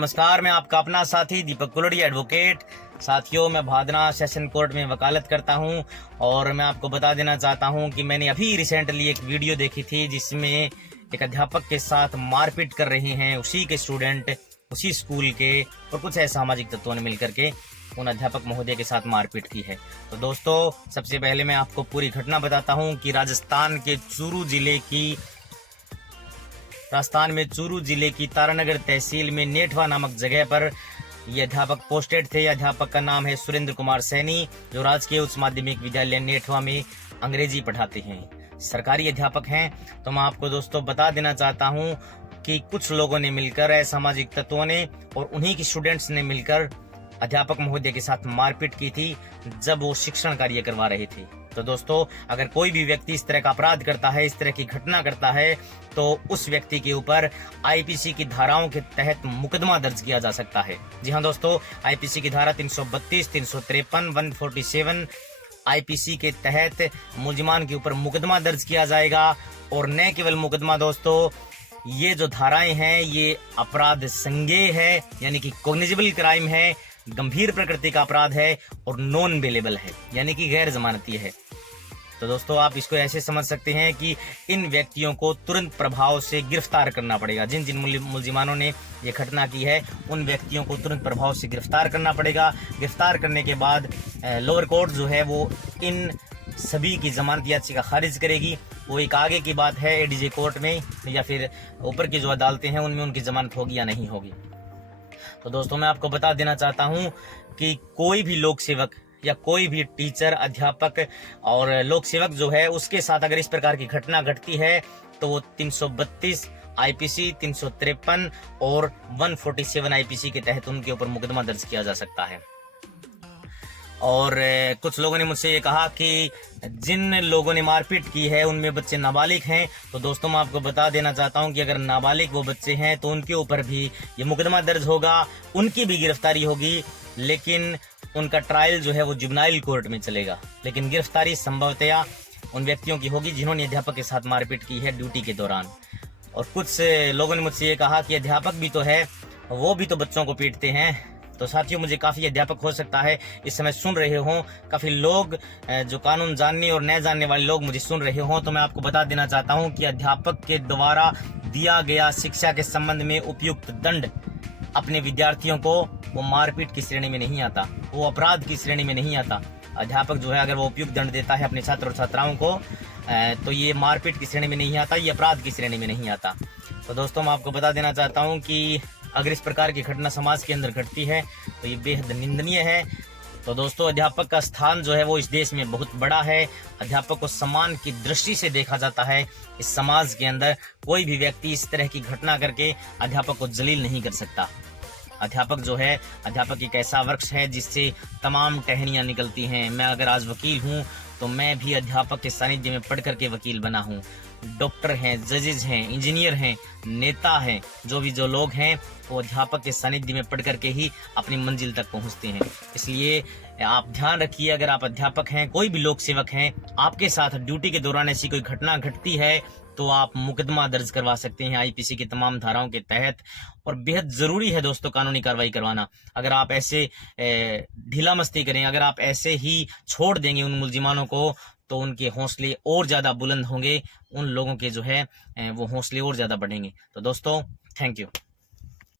नमस्कार, मैं आपका अपना साथी दीपक कुलड़िया एडवोकेट। साथियों, मैं भादरा सेशन कोर्ट में वकालत करता हूं और मैं आपको बता देना चाहता हूं कि मैंने अभी रिसेंटली एक वीडियो देखी थी जिसमें एक अध्यापक के साथ मारपीट कर रहे हैं उसी के स्टूडेंट, उसी स्कूल के, और कुछ असामाजिक तत्वों ने मिलकर के उन अध्यापक महोदय के साथ मारपीट की है। तो दोस्तों, सबसे पहले मैं आपको पूरी घटना बताता हूं कि राजस्थान में चूरू जिले की तारानगर तहसील में नेठवा नामक जगह पर ये अध्यापक पोस्टेड थे। अध्यापक का नाम है सुरेंद्र कुमार सैनी, जो राजकीय उच्च माध्यमिक विद्यालय नेठवा में अंग्रेजी पढ़ाते हैं, सरकारी अध्यापक हैं। तो मैं आपको दोस्तों बता देना चाहता हूं कि कुछ लोगों ने मिलकर, असामाजिक तत्वों ने और उन्हीं के स्टूडेंट्स ने मिलकर अध्यापक महोदय के साथ मारपीट की थी जब वो शिक्षण कार्य करवा रहे थे। तो दोस्तों, अगर कोई भी व्यक्ति इस तरह का अपराध करता है, इस तरह की घटना करता है, तो उस व्यक्ति के ऊपर आईपीसी की धाराओं के तहत मुकदमा दर्ज किया जा सकता है। जी हाँ दोस्तों, आईपीसी की धारा 332, 353, 147 आईपीसी के तहत मुलजिमान के ऊपर मुकदमा दर्ज किया जाएगा। और न केवल मुकदमा दोस्तों, ये जो धाराएं हैं ये अपराध संज्ञेय है, यानी कि कॉग्निजेबल क्राइम है, गंभीर प्रकृति का अपराध है और नॉन बेलेबल है, यानी कि गैर जमानती है। तो दोस्तों, आप इसको ऐसे समझ सकते हैं कि इन व्यक्तियों को तुरंत प्रभाव से गिरफ्तार करना पड़ेगा। जिन जिन मुलजिमानों ने ये घटना की है उन व्यक्तियों को तुरंत प्रभाव से गिरफ्तार करना पड़ेगा। गिरफ्तार करने के बाद लोअर कोर्ट जो है वो इन सभी की जमानत याचिका खारिज करेगी। वो एक आगे की बात है, एडीजे कोर्ट में या फिर ऊपर की जो अदालतें हैं उनमें उनकी जमानत होगी या नहीं होगी। तो दोस्तों, मैं आपको बता देना चाहता हूं कि कोई भी लोक सेवक या कोई भी टीचर, अध्यापक और लोक सेवक जो है उसके साथ अगर इस प्रकार की घटना घटती है तो वो 332 आईपीसी, 353 और 147 आईपीसी के तहत उनके ऊपर मुकदमा दर्ज किया जा सकता है। और कुछ लोगों ने मुझसे ये कहा कि जिन लोगों ने मारपीट की है उनमें बच्चे नाबालिग हैं। तो दोस्तों, मैं आपको बता देना चाहता हूं कि अगर नाबालिग वो बच्चे हैं तो उनके ऊपर भी ये मुकदमा दर्ज होगा, उनकी भी गिरफ्तारी होगी, लेकिन उनका ट्रायल जो है वो जुवेनाइल कोर्ट में चलेगा। लेकिन गिरफ्तारी संभवतया उन व्यक्तियों की होगी जिन्होंने अध्यापक के साथ मारपीट की है ड्यूटी के दौरान। और कुछ लोगों ने मुझसे ये कहा कि अध्यापक भी तो है, वो भी तो बच्चों को पीटते हैं। तो साथियों, मुझे काफी अध्यापक हो सकता है इस समय सुन रहे हों, काफी लोग जो कानून जानने और न जानने वाले लोग मुझे सुन रहे हों, तो मैं आपको बता देना चाहता हूं कि अध्यापक के द्वारा दिया गया शिक्षा के संबंध में उपयुक्त दंड अपने विद्यार्थियों को वो मारपीट की श्रेणी में नहीं आता, वो अपराध की श्रेणी में नहीं आता। अध्यापक जो है अगर वो उपयुक्त दंड देता है अपने छात्र और छात्राओं को तो ये मारपीट की श्रेणी में नहीं आता, ये अपराध की श्रेणी में नहीं आता। तो दोस्तों, मैं आपको बता देना चाहता हूँ कि अगर इस प्रकार की घटना समाज के अंदर घटती है तो ये बेहद निंदनीय है। तो दोस्तों, अध्यापक का स्थान जो है वो इस देश में बहुत बड़ा है। अध्यापक को सम्मान की दृष्टि से देखा जाता है। इस समाज के अंदर कोई भी व्यक्ति इस तरह की घटना करके अध्यापक को जलील नहीं कर सकता। अध्यापक जो है, अध्यापक एक ऐसा वृक्ष है जिससे तमाम टहनियां निकलती हैं। मैं अगर आज वकील हूँ तो मैं भी अध्यापक के सानिध्य में पढ़ करके वकील बना हूँ। डॉक्टर हैं, जजेज हैं, इंजीनियर हैं, नेता हैं, जो लोग हैं वो अध्यापक के सानिध्य में पढ़ करके ही अपनी मंजिल तक पहुंचते हैं। इसलिए आप ध्यान रखिए, अगर आप अध्यापक हैं, कोई भी लोक सेवक हैं, आपके साथ ड्यूटी के दौरान ऐसी कोई घटना घटती है तो आप मुकदमा दर्ज करवा सकते हैं आईपीसी की तमाम धाराओं के तहत। और बेहद जरूरी है दोस्तों कानूनी कार्रवाई करवाना। अगर आप ऐसे ढीला मस्ती करें, अगर आप ऐसे ही छोड़ देंगे उन मुलजिमानों को, तो उनके हौसले और ज्यादा बुलंद होंगे, उन लोगों के जो है वो हौसले और ज्यादा बढ़ेंगे। तो दोस्तों, थैंक यू।